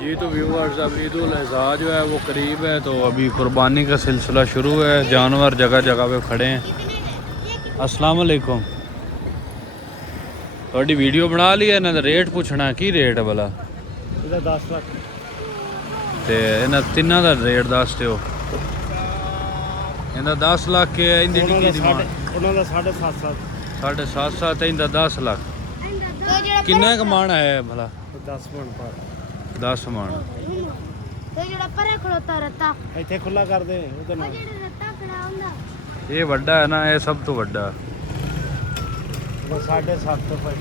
जी तो व्यूअर्स, अब ईद उल अज़हा जो है वो करीब है, तो अभी कुर्बानी का सिलसिला शुरू है। जानवर जगह जगह पे खड़े हैं। अस्सलाम वालेकुम। थोड़ी वीडियो बना ली है ना, रेट पूछना की रेट है भला? 10 लाख ते इन्हां तिन्हां दा रेट दस दिओ। इन्हां 10 लाख के है, इंदी की डिमांड? ਉਹਨਾਂ ਦਾ 7.5 7.5 इंदा 10 लाख। किन्ने कमाना है भला? 10 ਮਣ ਪਰ 10 मन। ਤੇ ਜਿਹੜਾ ਪਰੇ ਖੜੋਤਾ ਰੱਤਾ ਇੱਥੇ ਖੁੱਲਾ ਕਰਦੇ ਉਹਦੇ ਨਾਲ ਜਿਹੜਾ ਰੱਤਾ ਖੜਾ ਹੁੰਦਾ ये वड्डा है ना, ये सब तो वड्डा। ਉਹ 7.5 ਤੋਂ ਪਈ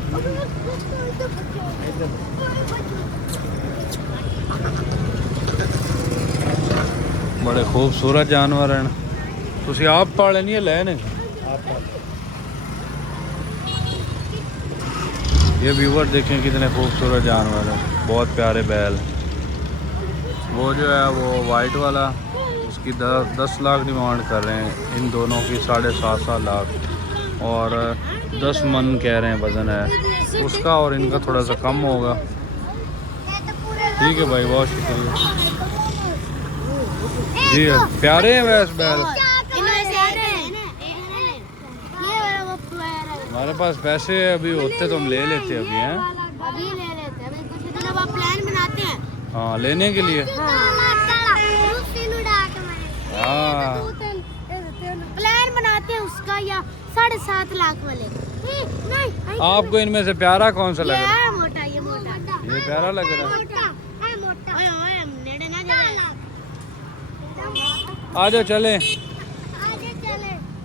बड़े खूबसूरत जानवर हैं। तुसी आप पाले नहीं है, लेने? ये व्यूवर देखें कितने खूबसूरत जानवर हैं, बहुत प्यारे बैल। वो जो है वो वाइट वाला, उसकी 10 लाख डिमांड कर रहे हैं। इन दोनों की 7.5 लाख और 10 मन कह रहे हैं वज़न है उसका, और इनका थोड़ा सा कम होगा। ठीक है भाई, बहुत शुक्रिया जी। प्यारे हैं वैसे बैल। हमारे पास पैसे अभी होते तो हम ले लेते अभी हैं। अभी ले लेते हैं, अभी कुछ दिनों बाद प्लान बनाते हैं। हाँ, लेने के लिए। हाँ, प्लान बनाते हैं उसका, या 7.5 लाख वाले। नहीं, आपको इनमें से प्यारा कौन सा लग रहा है? ये मोटा, ये मोटा, ये प्यारा लग रहा है। मोटा, मोटा। आ जाओ चलें।